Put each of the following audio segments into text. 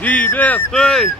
Liberté!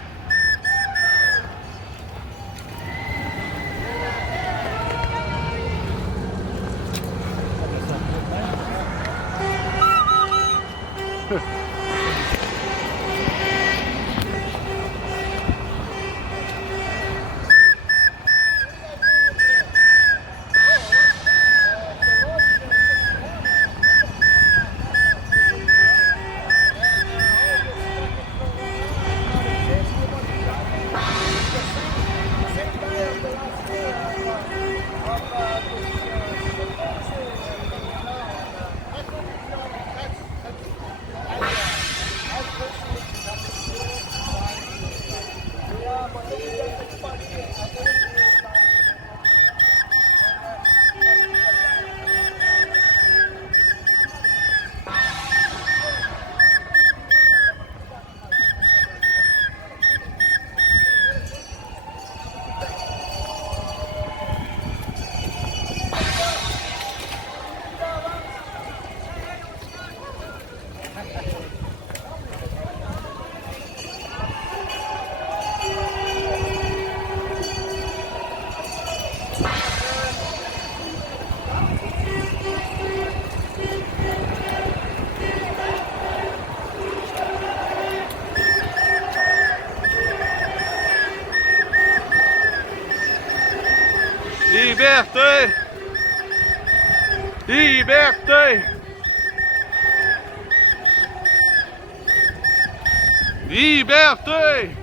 Liberté! Liberté! Liberté!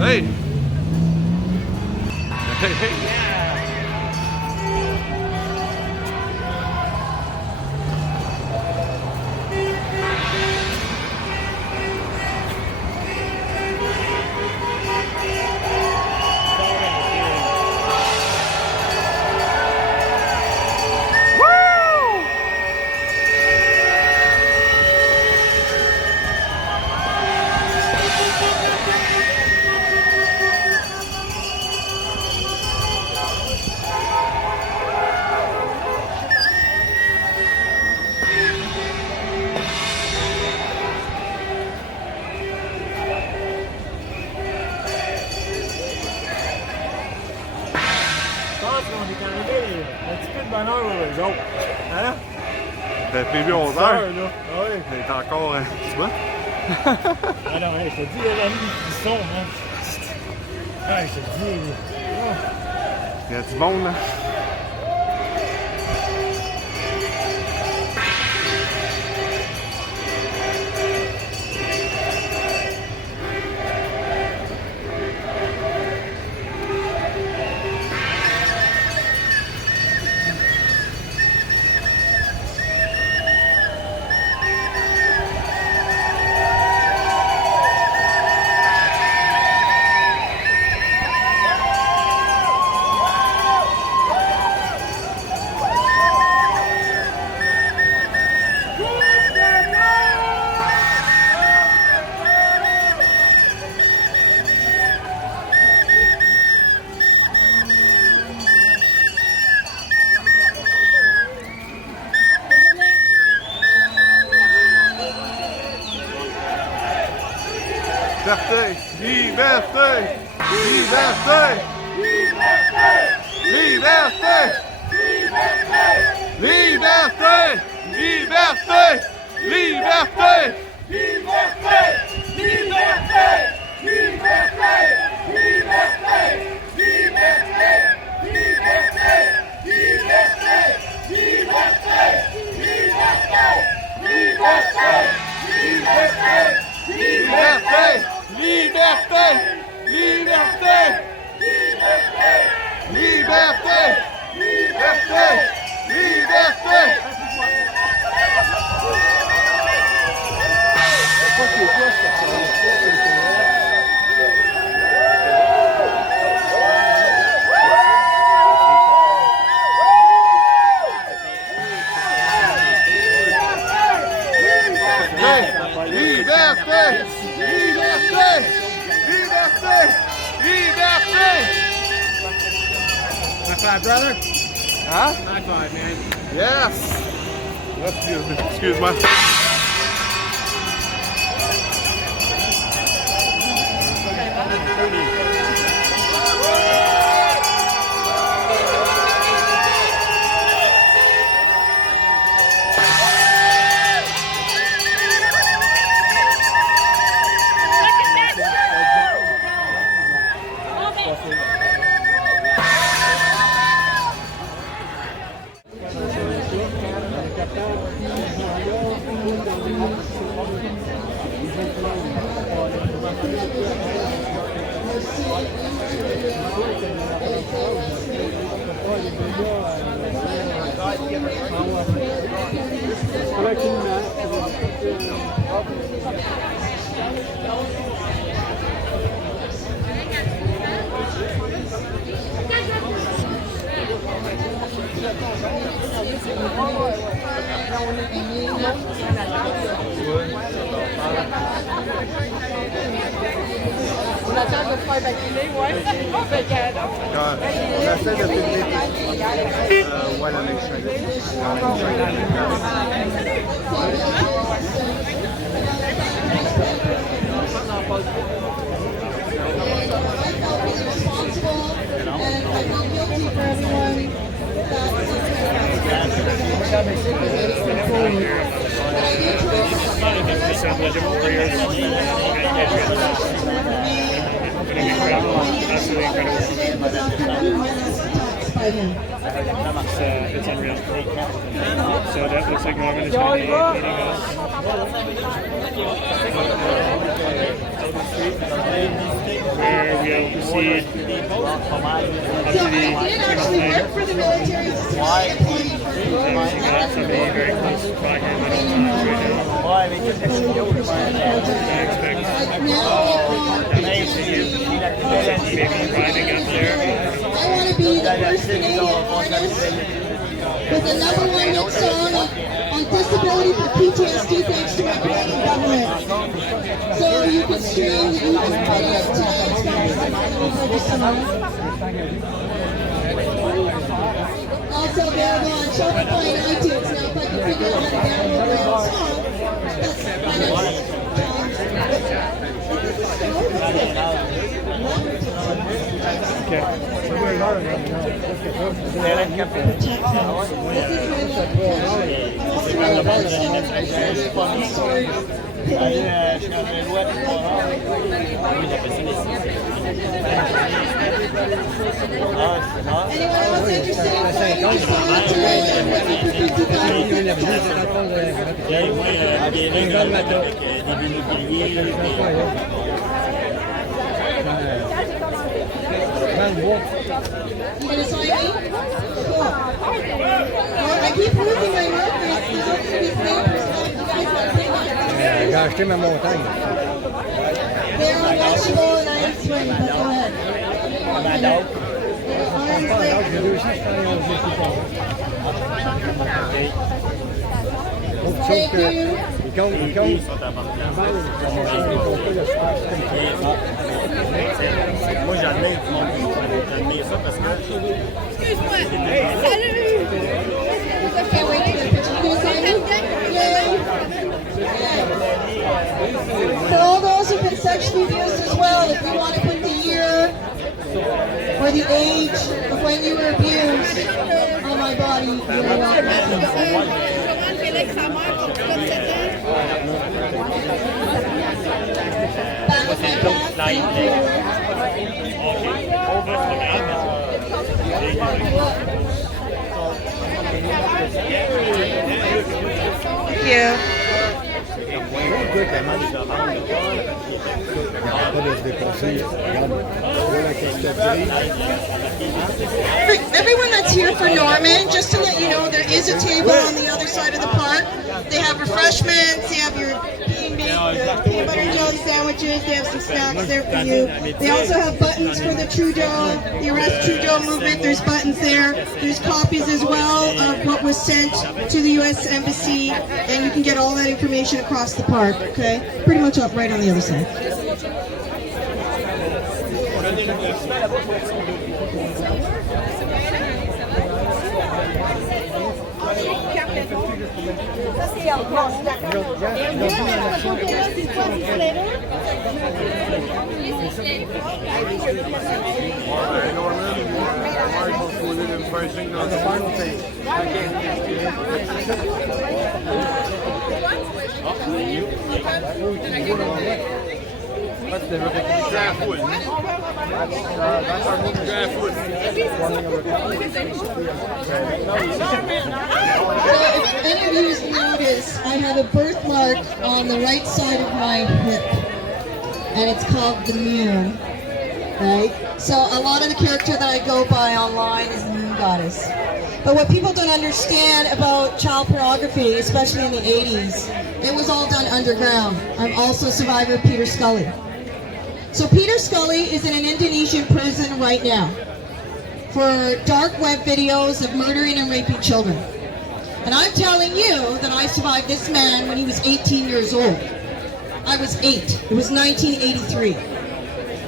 Hey! Hey, hey! On est arrivé un petit peu de bonheur aux autres. Hein? T'as prévu 11 Là. heures? Ah oui. T'es encore... tu vois? Ah non, je te dis, les amis, ils sont, hein. Ah, je te dis. Il y a du monde, là. Liberté! Liberté! Liberté! Liberté! Liberté! Liberté! Liberté! Liberté! Liberté! Liberté! Liberté! Liberté! five, brother. Huh? High five, man. Yes. Excuse me. Excuse me. On attend de se faire vacciner, ouais. Fait que, On essaie de filmer. Ouais, la même chose. It's unreal. So that looks like Norman is going to be leading us. Where we'll proceed up to the work for the military. somebody very close by him at all times right now. I expect maybe riding up there. I want to be the first Canadian artist with the #1 song on disability for PTSD thanks to my Canadian government. So you can stream the YouTube video to for the song. Also available on Shopify and iTunes. Now, if I can figure out how to download my own song, that's Anyone else interested in playing the song today and looking for $50,000? You gonna sign me? Cool. Well, I keep losing my markers. There's only going to be 3%. You guys want to take my J'ai acheté ma montagne. They're unwashable and iron swing, but go ahead. Iron swing. J'ai réussi à faire un jeu tout Thank you. Il compte. Moi, j'admire tout le monde. J'admire ça parce que. Excuse-moi. Salut. Can't wait to get a picture. You gonna sign me? Yay. For all those who've been sexually abused as well, if you want to put the year or the age of when you were abused on my body, you're welcome. Thank you. pas de se dépasser. Regarde, voilà qu'est-ce que tu For everyone that's here for Norman, just to let you know, there is a table on the other side of the park. They have refreshments, they have your peanut butter and jelly sandwiches, they have some snacks there for you. They also have buttons for the Trudeau, the Arrest Trudeau movement, there's buttons there. There's copies as well of what was sent to the U.S. Embassy, and you can get all that information across the park, okay? Pretty much up right on the other side. If any of you notice, I have a birthmark on the right side of my hip, and it's called the moon, right? So a lot of the character that I go by online is the moon goddess. But what people don't understand about child pornography, especially in the 80s, it was all done underground. I'm also a survivor of Peter Scully. So Peter Scully is in an Indonesian prison right now for dark web videos of murdering and raping children. And I'm telling you that I survived this man when he was 18 years old. I was 8. It was 1983.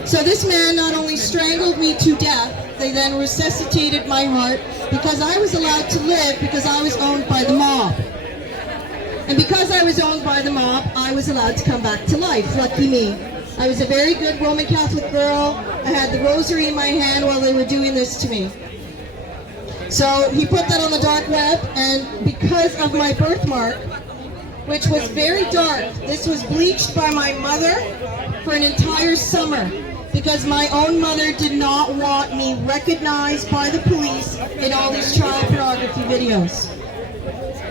So this man not only strangled me to death, they then resuscitated my heart because I was allowed to live because I was owned by the mob. And because I was owned by the mob, I was allowed to come back to life. Lucky me. I was a very good Roman Catholic girl. I had the rosary in my hand while they were doing this to me. So he put that on the dark web, and because of my birthmark, which was very dark, this was bleached by my mother for an entire summer because my own mother did not want me recognized by the police in all these child pornography videos.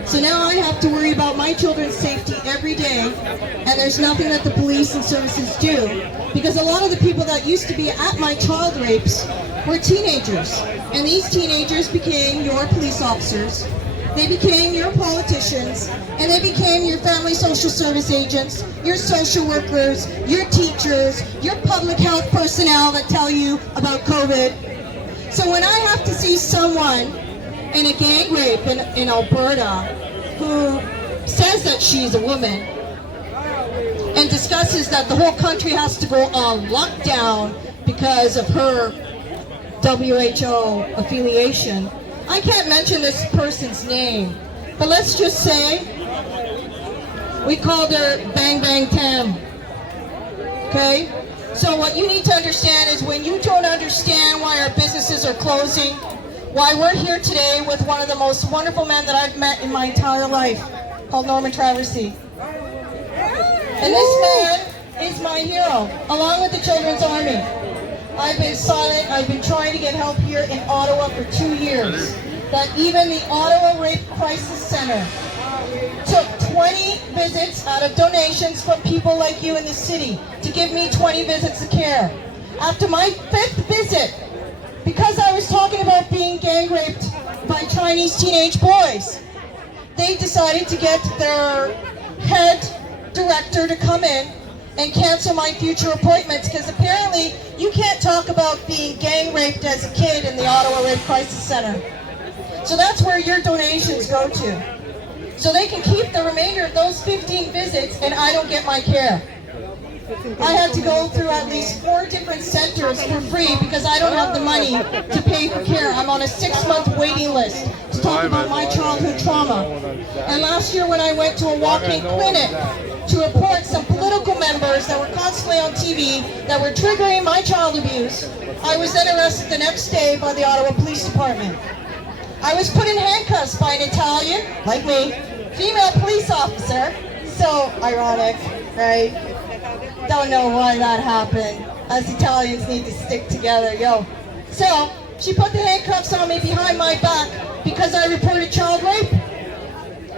So now I have to worry about my children's safety every day, and there's nothing that the police and services do, because a lot of the people that used to be at my child rapes were teenagers, and these teenagers became your police officers, they became your politicians, and they became your family social service agents, your social workers, your teachers, your public health personnel that tell you about COVID. So when I have to see someone in a gang rape in Alberta who says that she's a woman and discusses that the whole country has to go on lockdown because of her WHO affiliation, I can't mention this person's name, but let's just say we called her Bang Bang Tam. Okay? So what you need to understand is when you don't understand why our businesses are closing, why we're here today with one of the most wonderful men that I've met in my entire life, called Norman Traversy. And this man is my hero, along with the Children's Army. I've been silent, I've been trying to get help here in Ottawa for 2 years. That even the Ottawa Rape Crisis Center took 20 visits out of donations from people like you in the city to give me 20 visits of care. After my 5th visit, because I was talking about being gang raped by Chinese teenage boys, they decided to get their head director to come in and cancel my future appointments because apparently you can't talk about being gang raped as a kid in the Ottawa Rape Crisis Center. So that's where your donations go to. So they can keep the remainder of those 15 visits and I don't get my care. I had to go through at least 4 different centers for free because I don't have the money to pay for care. I'm on a 6-month waiting list to talk about my childhood trauma. And last year when I went to a walk-in clinic to report some political members that were constantly on TV that were triggering my child abuse, I was then arrested the next day by the Ottawa Police Department. I was put in handcuffs by an Italian, like me, female police officer. So ironic, right? Don't know why that happened. Us Italians need to stick together, yo. So, she put the handcuffs on me behind my back because I reported child rape.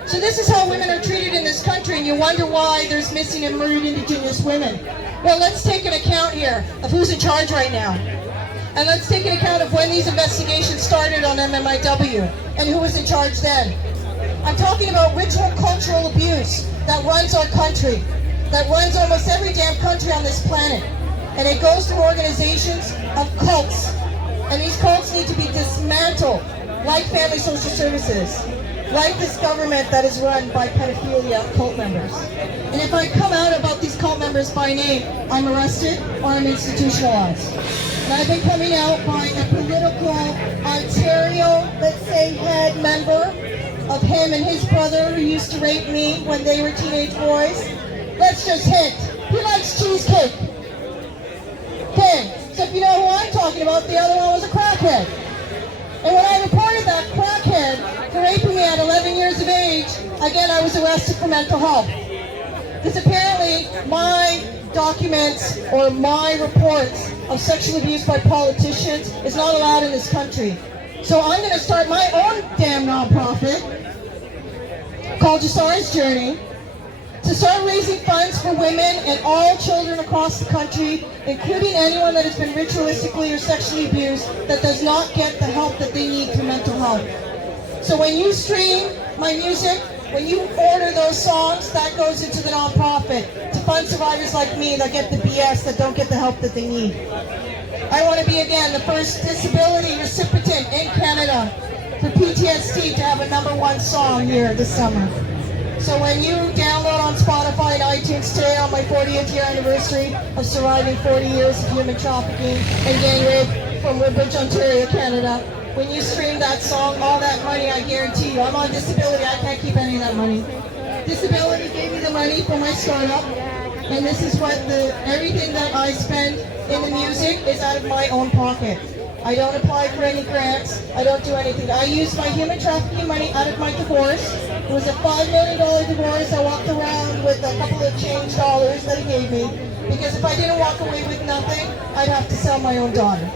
So this is how women are treated in this country, and you wonder why there's missing and murdered Indigenous women. Well, let's take an account here of who's in charge right now. And let's take an account of when these investigations started on MMIW and who was in charge then. I'm talking about ritual cultural abuse that runs our country, that runs almost every damn country on this planet. And it goes through organizations of cults. And these cults need to be dismantled, like Family Social Services, like this government that is run by pedophilia cult members. And if I come out about these cult members by name, I'm arrested or I'm institutionalized. And I've been coming out by a political Ontario, let's say, head member of him and his brother who used to rape me when they were teenage boys. Let's just hint, he likes cheesecake. Okay, so if you know who I'm talking about, the other one was a crackhead. And when I reported that crackhead for raping me at 11 years of age, again I was arrested for mental health. Because apparently my documents or my reports of sexual abuse by politicians is not allowed in this country. So I'm going to start my own damn nonprofit called Grosse Journey to start raising funds for women and all children across the country, including anyone that has been ritualistically or sexually abused that does not get the help that they need for mental health. So when you stream my music, when you order those songs, that goes into the nonprofit to fund survivors like me that get the BS, that don't get the help that they need. I want to be, again, the first disability recipient in Canada for PTSD to have a #1 song here this summer. So when you download on Spotify and iTunes today on my 40th year anniversary of surviving 40 years of human trafficking and gang rape from Woodbridge, Ontario, Canada, when you stream that song, all that money, I guarantee you, I'm on disability, I can't keep any of that money. Disability gave me the money for my startup, and this is what everything that I spend in the music is out of my own pocket. I don't apply for any grants. I don't do anything. I use my human trafficking money out of my divorce. It was a $5 million divorce. I walked around with a couple of change dollars that he gave me, because if I didn't walk away with nothing, I'd have to sell my own daughter.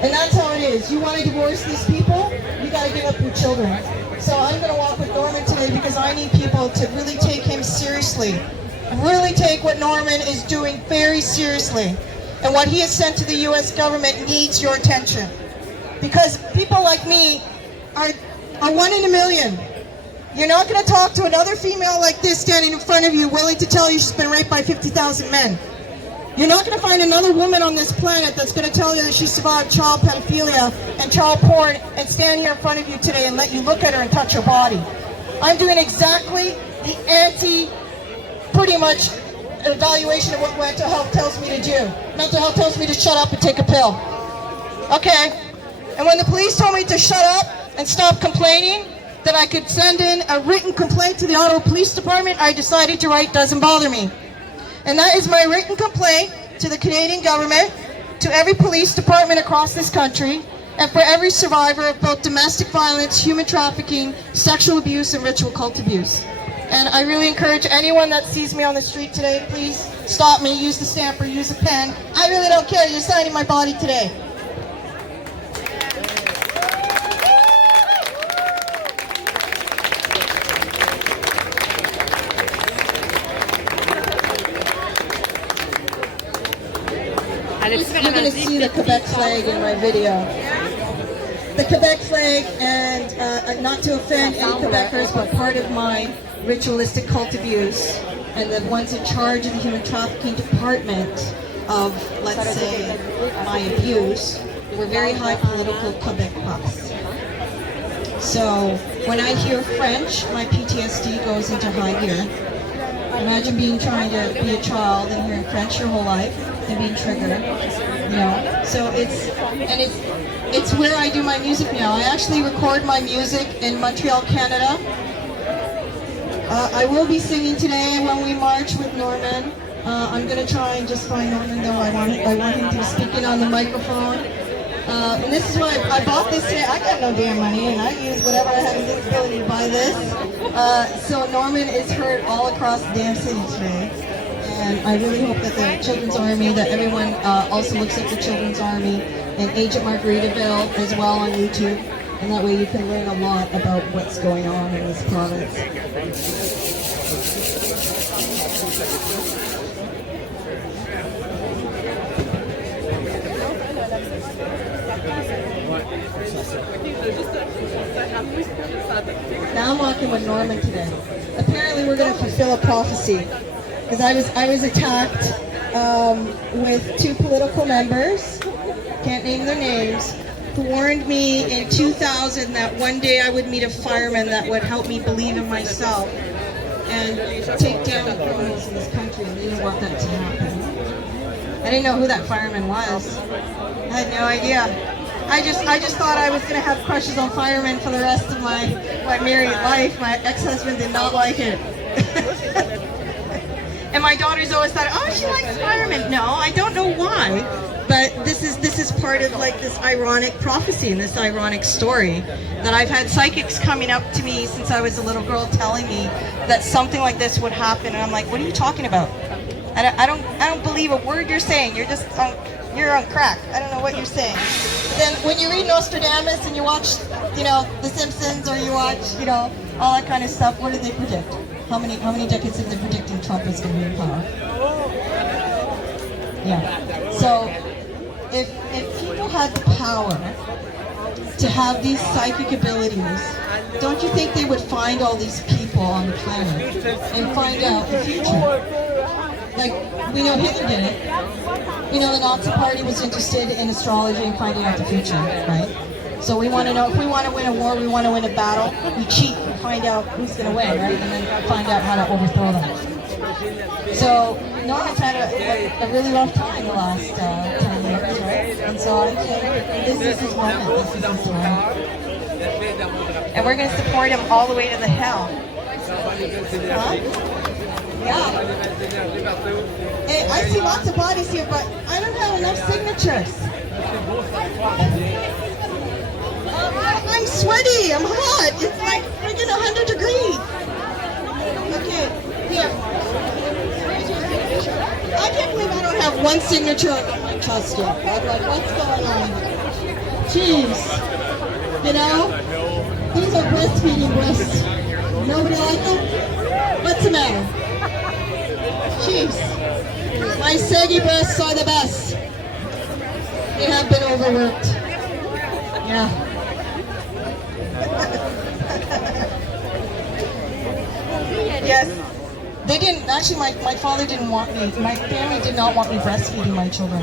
And that's how it is. You want to divorce these people, you got to give up your children. So I'm going to walk with Norman today because I need people to really take him seriously. Really take what Norman is doing very seriously. And what he has sent to the U.S. government needs your attention. Because people like me are 1 in a million. You're not going to talk to another female like this standing in front of you willing to tell you she's been raped by 50,000 men. You're not going to find another woman on this planet that's going to tell you that she survived child pedophilia and child porn and stand here in front of you today and let you look at her and touch her body. I'm doing exactly the pretty much evaluation of what mental health tells me to do. Mental health tells me to shut up and take a pill. Okay? And when the police told me to shut up and stop complaining, that I could send in a written complaint to the Ottawa Police Department, I decided to write "Doesn't Bother Me." And that is my written complaint to the Canadian government, to every police department across this country, and for every survivor of both domestic violence, human trafficking, sexual abuse, and ritual cult abuse. And I really encourage anyone that sees me on the street today, please stop me, use the stamp or use a pen. I really don't care, you're signing my body today. You're going to see the Quebec flag in my video. The Quebec flag, and not to offend any Quebecers, but part of my ritualistic cult abuse, and the ones in charge of the human trafficking department of, let's say, my abuse, were very high political Quebecois. So when I hear French, my PTSD goes into high gear. Imagine trying to be a child and hearing French your whole life and being triggered, you know. So it's where I do my music now. I actually record my music in Montreal, Canada. I will be singing today when we march with Norman. I'm going to try and just find Norman, though. I want him to speak in on the microphone. And this is why I bought this today. I got no damn money, and I use whatever I have in this ability to buy this. So Norman is heard all across the damn city today. And I really hope that the Children's Army, that everyone also looks up the Children's Army and Agent Margaritaville as well on YouTube. And that way you can learn a lot about what's going on in this province. Now I'm walking with Norman today. Apparently we're going to fulfill a prophecy. Because I was attacked with 2 political members, can't name their names, who warned me in 2000 that one day I would meet a fireman that would help me believe in myself and take down the criminals in this country, and they didn't want that to happen. I didn't know who that fireman was. I had no idea. I just thought I was gonna have crushes on firemen for the rest of my married life. My ex-husband did not like it. And my daughters always thought, oh, she likes firemen. No, I don't know why, but this is part of like this ironic prophecy and this ironic story that I've had psychics coming up to me since I was a little girl telling me that something like this would happen, and I'm like, what are you talking about? I don't believe a word you're saying. You're just you're on crack. I don't know what you're saying. Then when you read Nostradamus and you watch, The Simpsons, or you watch, all that kind of stuff, what do they predict? How many decades have they predicting Trump is going to be in power? Yeah. So if people had the power to have these psychic abilities, don't you think they would find all these people on the planet and find out the future? Like, we know Hitler did it. The Nazi Party was interested in astrology and finding out the future, right? So we want to know, if we want to win a war, we want to win a battle, we cheat and find out who's going to win, right? And then find out how to overthrow them. So Norman's had a really rough time the last 10 years, right? And so I think this is his moment. This is his time. And we're going to support him all the way to the hell. Huh? Yeah. Hey, I see lots of bodies here, but I don't have enough signatures. I'm sweaty. I'm hot. It's like freaking 100 degrees. Okay, here. I can't believe I don't have one signature on my chest yet. I'm like, what's going on? Jeez. These are breastfeeding breasts. Nobody like them? What's the matter? Jeez. My saggy breasts are the best. They have been overworked. Yeah. Yes. They didn't, actually my father didn't want me, my family did not want me breastfeeding my children.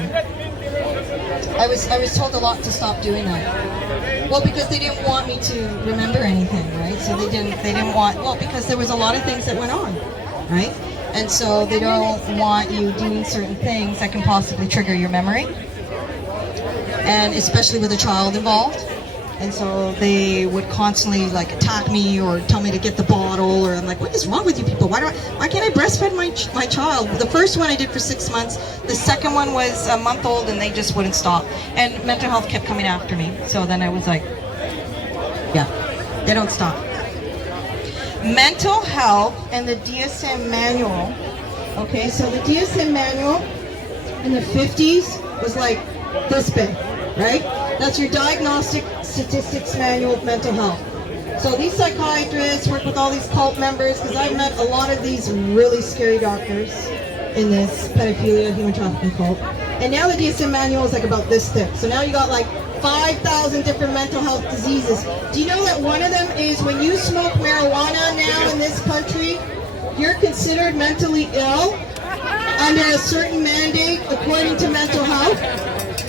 I was told a lot to stop doing that. Well, because they didn't want me to remember anything, right? So they didn't want, well, because there was a lot of things that went on, right? And so they don't want you doing certain things that can possibly trigger your memory, and especially with a child involved. And so they would constantly like attack me or tell me to get the bottle, or I'm like, what is wrong with you people? Why can't I breastfeed my child? The first one I did for 6 months. The second one was a month old, and they just wouldn't stop. And mental health kept coming after me. So then I was like, yeah, they don't stop. Mental health and the DSM manual. Okay, so the DSM manual in the 50s was like this big, right? That's your diagnostic statistics manual of mental health. So these psychiatrists work with all these cult members, because I've met a lot of these really scary doctors in this pedophilia, human trafficking cult. And now the DSM manual is like about this thick. So now you got like 5,000 different mental health diseases. Do you know that one of them is when you smoke marijuana now in this country, you're considered mentally ill under a certain mandate according to mental health?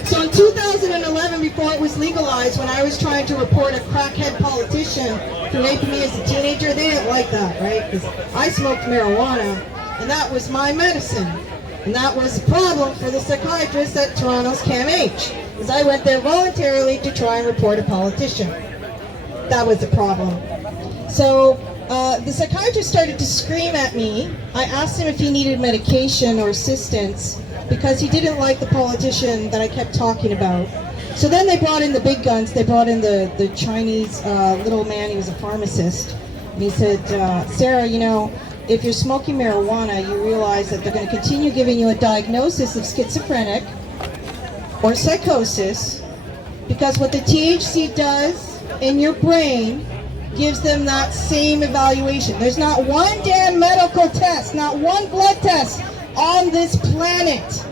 So in 2011, before it was legalized, when I was trying to report a crackhead politician for raping me as a teenager, they didn't like that, right? Because I smoked marijuana, and that was my medicine. And that was a problem for the psychiatrist at Toronto's CAMH, because I went there voluntarily to try and report a politician. That was a problem. So the psychiatrist started to scream at me. I asked him if he needed medication or assistance, because he didn't like the politician that I kept talking about. So then they brought in the big guns. They brought in the Chinese little man. He was a pharmacist. And he said, Sarah, if you're smoking marijuana, you realize that they're going to continue giving you a diagnosis of schizophrenic or psychosis, because what the THC does in your brain gives them that same evaluation. There's not one damn medical test, not one blood test on this planet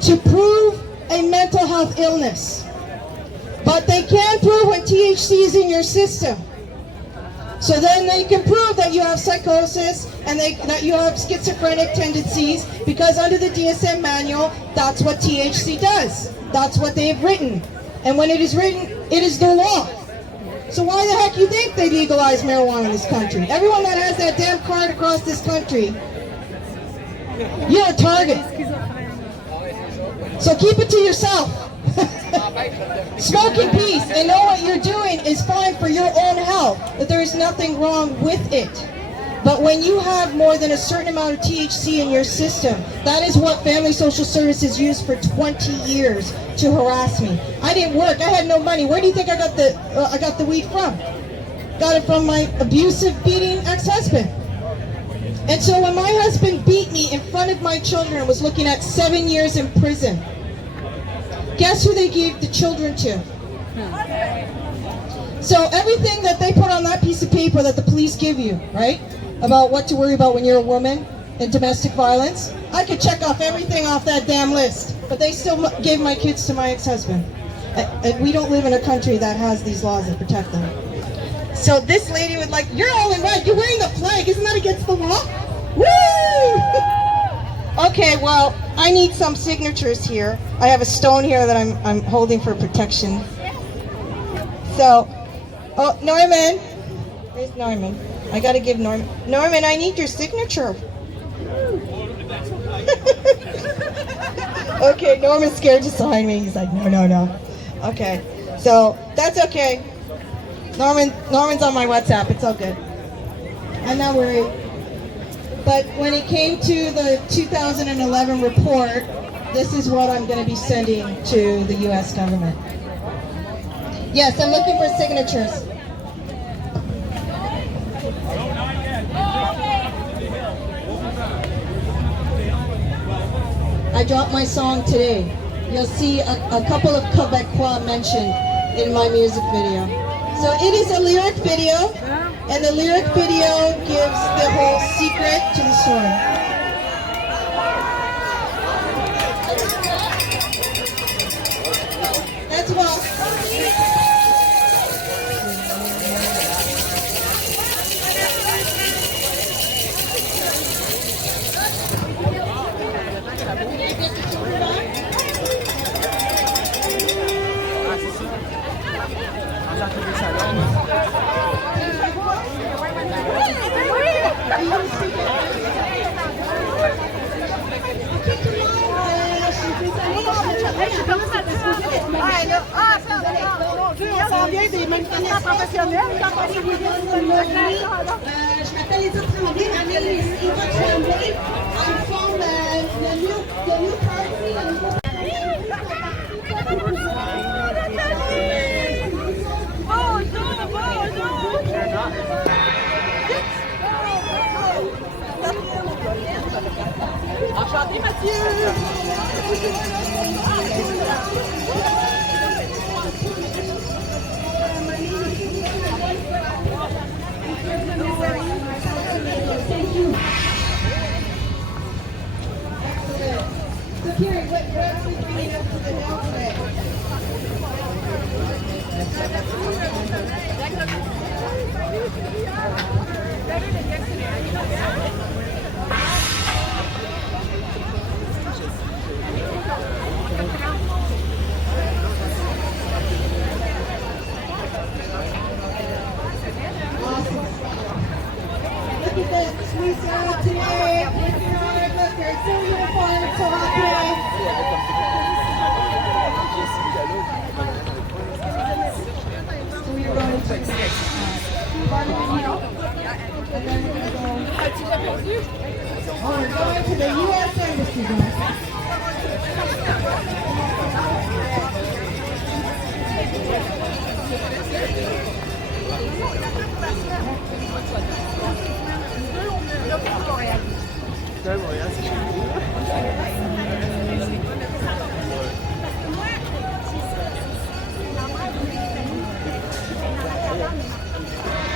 to prove a mental health illness. But they can prove when THC is in your system. So then they can prove that you have psychosis and that you have schizophrenic tendencies, because under the DSM manual, that's what THC does. That's what they have written. And when it is written, it is the law. So why the heck you think they legalize marijuana in this country? Everyone that has that damn card across this country, you're a target. So keep it to yourself. Smoke in peace and know what you're doing is fine for your own health, that there is nothing wrong with it. But when you have more than a certain amount of THC in your system, that is what Family Social Services used for 20 years to harass me. I didn't work. I had no money. Where do you think I got the weed from? Got it from my abusive, beating ex-husband. And so when my husband beat me in front of my children and was looking at 7 years in prison, guess who they gave the children to? So everything that they put on that piece of paper that the police give you, right? About what to worry about when you're a woman in domestic violence, I could check off everything off that damn list, but they still gave my kids to my ex-husband. And we don't live in a country that has these laws that protect them. So this lady would like, you're all in red, you're wearing the flag, isn't that against the law? Woo! Okay, well, I need some signatures here. I have a stone here that I'm holding for protection. So, oh, Norman. Where's Norman? I gotta give Norman. Norman, I need your signature. Okay, Norman's scared to sign me. He's like, no. Okay, so that's okay. Norman's on my WhatsApp. It's all good. I'm not worried. But when it came to the 2011 report, this is what I'm going to be sending to the U.S. government. Yes, I'm looking for signatures. I dropped my song today. You'll see a couple of Quebecois mentioned in my music video. So it is a lyric video, and the lyric video gives the whole secret to the story. That's well. On s'en vient des manifestants professionnels. Je m'appelle Lisa Tremblay, ma mère est Eva Tremblay. I form the new party. Enchanté, Mathieu! Thank you. So, Kiri, what are we bringing up to the hill today? Look at that sweet side today. Look at they're so uniform, so happy. So we are going to parlement, and then we're going to go. Oh, we're going to the U.S. Embassy, guys.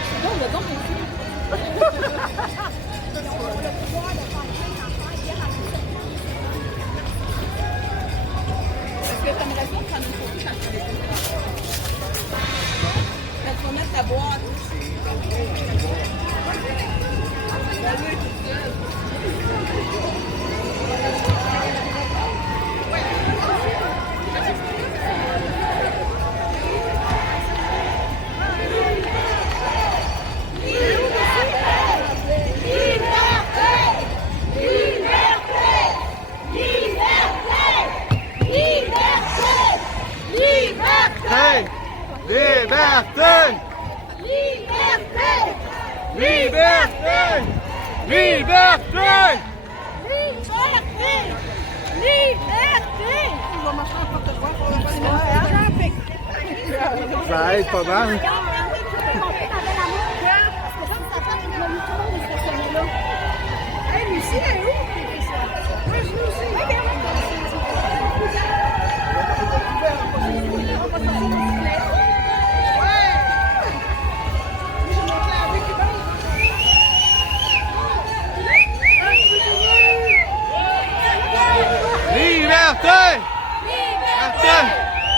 Liberté! Liberté! Liberté! Liberté! Liberté! Liberté! Liberté! On va marcher en porte-voix pour le faire. Ça aide pas mal. Hey, Lucie, elle est où? Ouais, je veux aussi. Liberté! Liberté!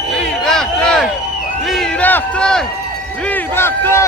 Liberté! Liberté! Liberté!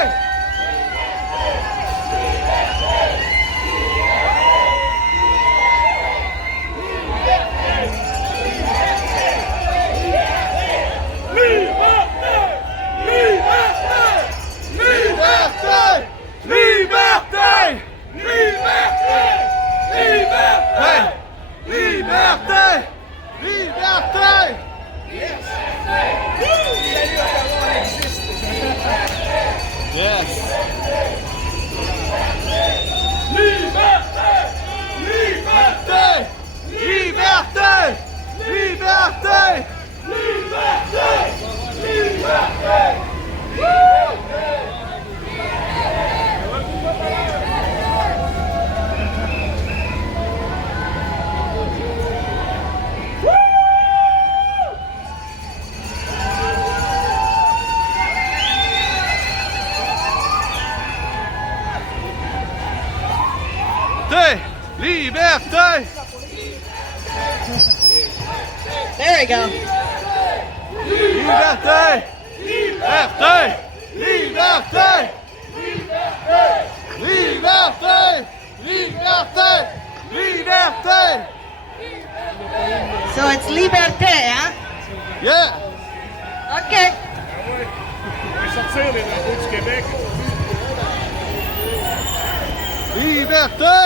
Liberté! There we go. Liberté! Liberté! Liberté! Liberté! Liberté! Liberté! So it's liberté, huh? Yeah! Okay. On va sortir les drapeaux du Québec. Liberté!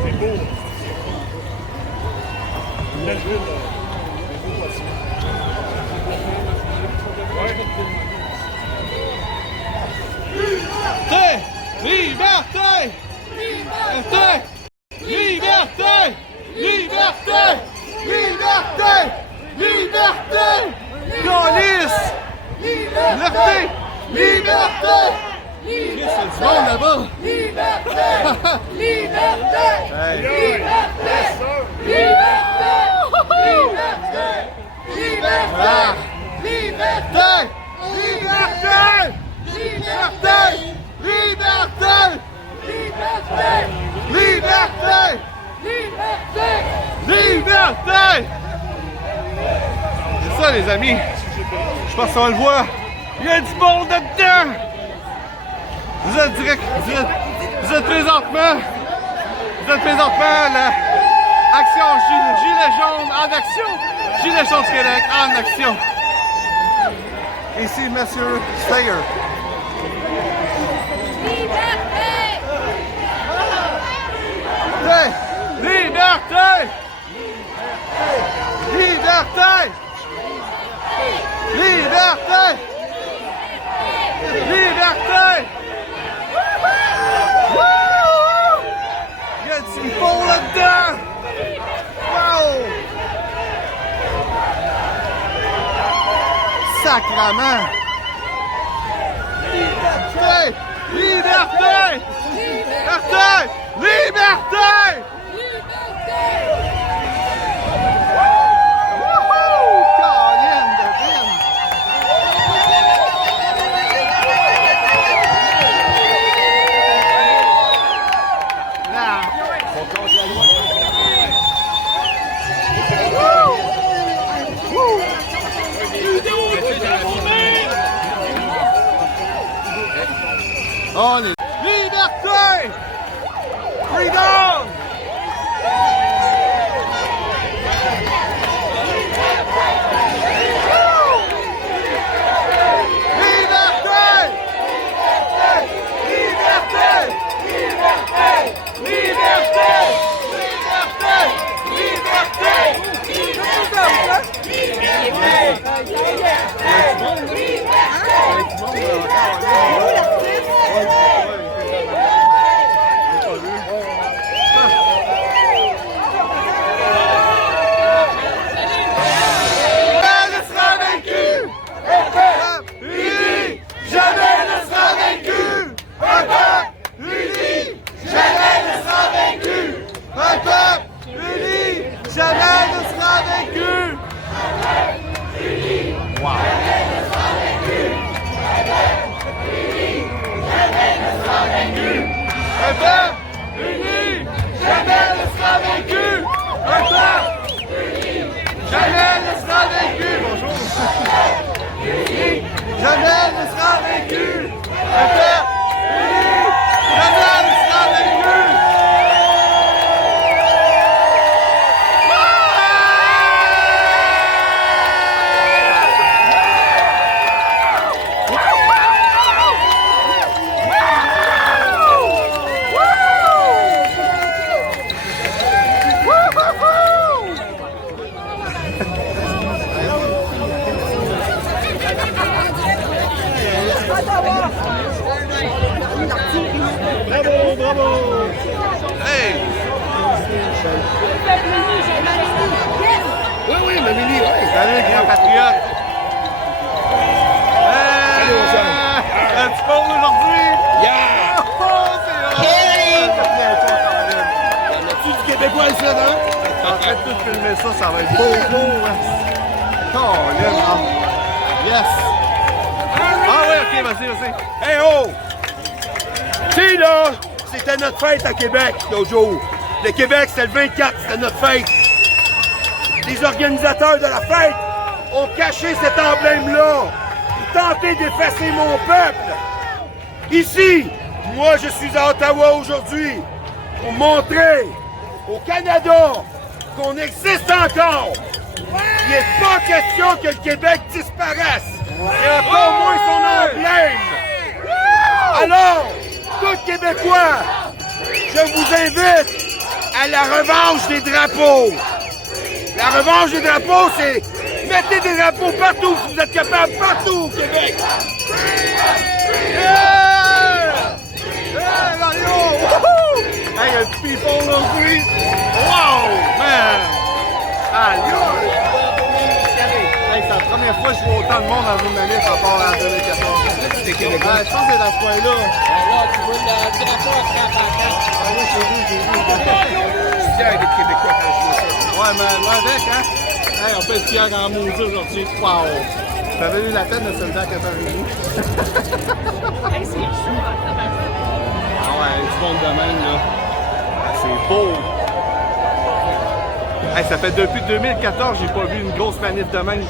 C'est beau. Une belle ville. C'est beau aussi. Liberté! Liberté! Liberté! Liberté! Liberté! Liberté! Police! Liberté! Liberté! C'est du monde là-bas! Liberté! Liberté! Liberté! Liberté! Liberté! Liberté! Liberté! Liberté! Liberté! Liberté! Liberté! Liberté! Liberté! C'est ça les amis. Je pense qu'on le voit. Il y a du monde là-dedans. Vous êtes présentement là. Action Gilet jaune en action. Gilet jaune du Québec en action. Ici, monsieur Steyer. Liberté! Liberté! Liberté! Liberté! Wouhou! Il y a du fond là-dedans! Wow! Sacrement! Liberté! Liberté! Liberté! Liberté! Wouhou! Caroline de Ville! Là! On est liberté! Freedom! Bravo, bravo! Hey! Oui, ma mini, oui. Salut, grand patriote! Salut, mon chum. Un petit pont aujourd'hui! Yeah! Oh, c'est Tu du Québécois, ici, hein? Je suis en train de tout filmer ça, ça va être beau, Oh, là, yes! Ah ouais, ok, vas-y. Hey, oh! Tu sais, là, c'était notre fête à Québec, l'autre jour. Le Québec, c'était le 24, c'était notre fête. Les organisateurs de la fête ont caché cet emblème-là pour tenter d'effacer mon peuple. Ici, moi, je suis à Ottawa aujourd'hui pour montrer au Canada qu'on existe encore. Il n'est pas question que le Québec disparaisse. Et encore moins son emblème. Alors, tous Québécois, je vous invite à la revanche des drapeaux. La revanche des drapeaux, c'est mettez des drapeaux partout si vous êtes capable, partout au Québec. Yeah! Yeah, Mario! Wouhou! Hey, il y a du people là aussi! Wow! Man! Aïe! Hey, c'est la première fois que je vois autant de monde dans une manif à part en 2014. C'est Québécois. Je pense que c'est dans ce coin-là. Là, tu vois le drapeau à 30 Ah oui, j'ai vu. Je suis fier d'être Québécois quand je vois ça. Ouais, mais moi avec, hein? Hey, on peut être fiers en maudit aujourd'hui. Wow! Ça avait eu la peine de se lever à 4h30. Ah ouais, du monde de même, là. Ah, c'est beau! Hey, ça fait depuis 2014 j'ai pas vu une grosse manif de même.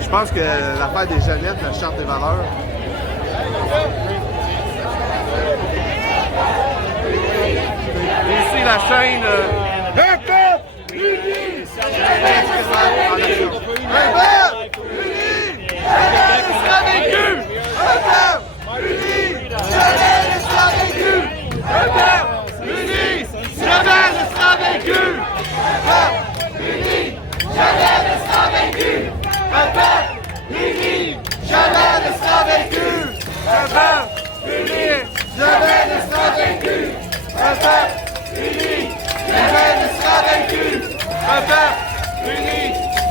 Je pense que l'affaire des Jeannettes, la charte des valeurs. Ici, la chaîne... Un peuple uni! Un peuple uni! Jamais ne sera vaincu! Un peuple uni! Jamais ne sera vaincu! Un peuple uni! Jamais ne sera vaincu! Un peuple uni! Jamais ne sera vaincu! Un peuple uni! Jamais ne sera vaincu! Un peuple uni! Jamais ne sera vaincu! Un peuple uni! Jamais ne sera vaincu! Un peuple uni!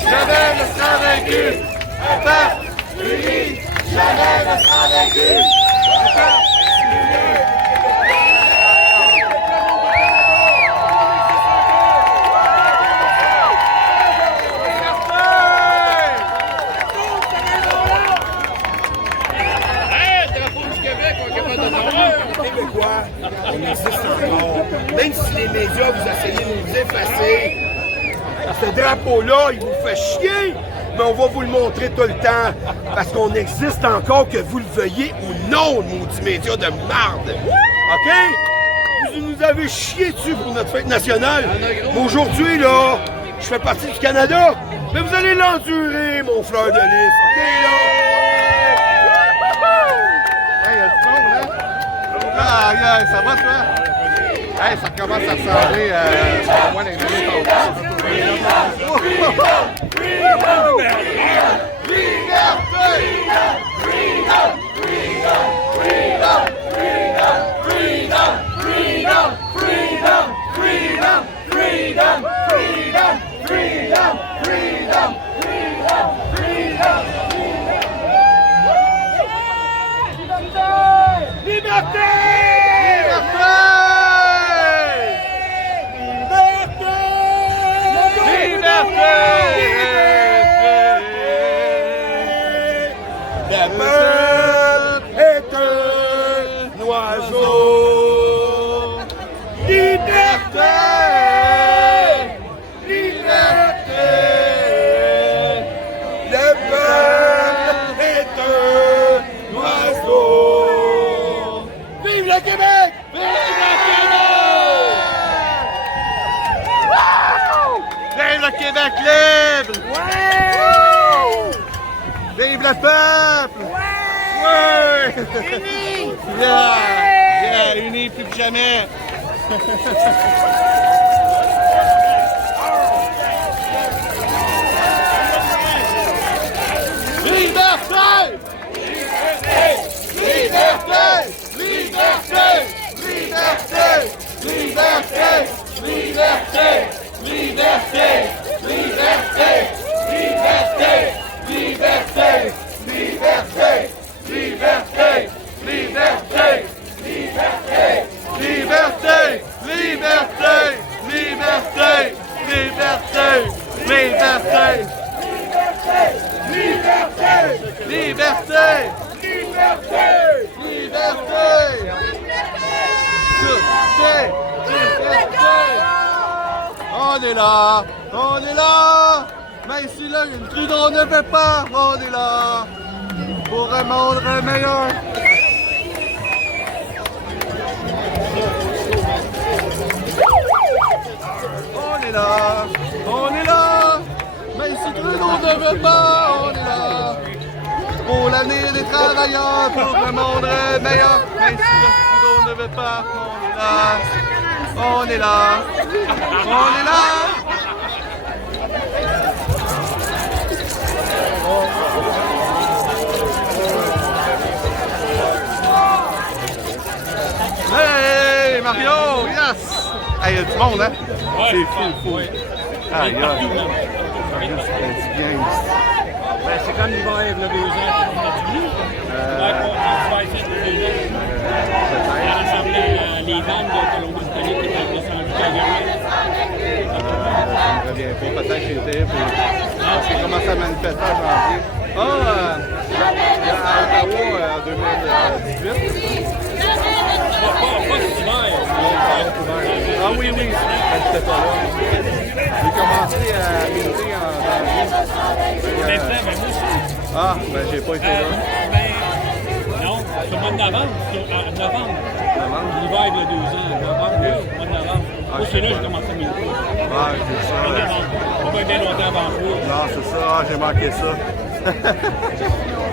Jamais ne sera vaincu! Un peuple uni! Jamais ne sera vaincu! Un peuple uni! Québécois, on existe encore. Même si les médias vous essayez de nous effacer, ce drapeau-là, il vous fait chier, mais on va vous le montrer tout le temps. Parce qu'on existe encore, que vous le veuillez ou non, maudits médias de marde. OK? Vous nous avez chié dessus pour notre fête nationale. Mais aujourd'hui, là, je fais partie du Canada, mais vous allez l'endurer, mon fleur de lys. OK, là? Hey, il y a du monde, hein? Ah, yeah, ça va, toi? Hey, ça commence à ressembler à moi, les années Liberté! Le peuple est un oiseau. Liberté! Liberté! Le peuple est un oiseau. Vive le Québec! Vive le Québec! Vive le Québec libre! Vive le peuple! Ouais! Unis! Yeah! Yeah, unis plus que jamais! Liberté! Liberté! Liberté! Liberté! Liberté! Liberté! Liberté! Liberté! Liberté! Liberté! Liberté! Liberté! Liberté! Liberté! Liberté! Liberté! Liberté! Liberté! On est là! On est là! Mais ici, là, une crude, on ne fait pas! On est là! Pour un monde meilleur! On est là! On est là! Mais ici, crude, on ne veut pas! On est là! Pour l'avenir des travailleurs, pour un monde meilleur! Mais ici, crude, on ne veut pas! On est là! On est là! On est là! Hey Mario! Yes! Hey, y a du monde, hein? C'est fou. Aïe, aïe. Ben, c'est comme l'hiver, il y a 2 ans, les vannes de Colombie-Britannique qui étaient descendues Calgary. Je ne reviens pas, peut-être que j'étais pour... J'ai commencé à manifester en janvier. À Ottawa en 2018. Pas d'hiver. Ah oui, j'étais pas là. J'ai commencé à militer en janvier. Ah, ben j'ai pas été là. Non, c'est le mois de novembre. L'hiver, il y a 2 ans. Novembre, le mois de novembre. Moi, c'est là que j'ai commencé à militer. Ah, c'est ça. Pas bien longtemps avant vous. Non, c'est ça. Ah, j'ai manqué ça.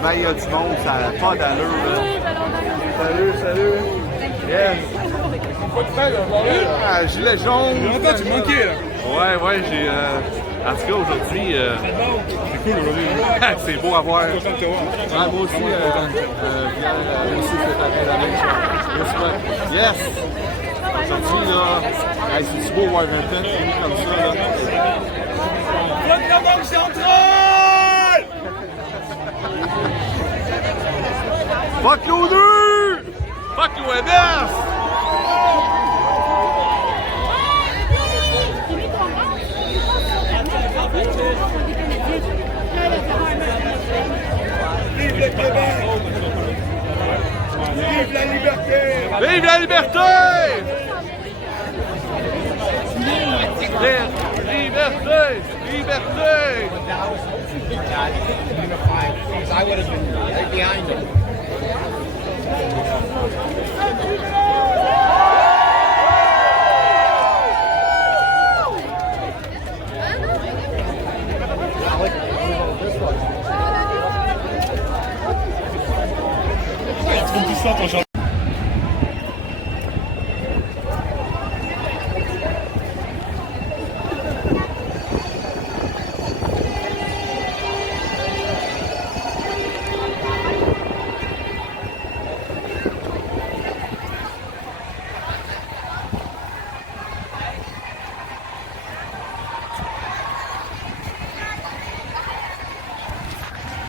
Ben, il y a du monde, ça n'a pas d'allure, là. Salut. Yes. Ah, gilet jaune. Longtemps, tu manquais, là. Ouais, j'ai... En tout cas, aujourd'hui... C'est cool, aujourd'hui. c'est beau à voir. Content de te voir. Ouais, moi aussi, hier, c'était la même chose. Yes! Aujourd'hui, là, c'est beau voir 20 ans fini comme ça, là. Bloc la banque centrale! Fuck l'ONU! Fuck l'OMS! Vive le Québec! Vive la liberté! Vive la liberté! Liberté! Liberté! I would have been right behind him.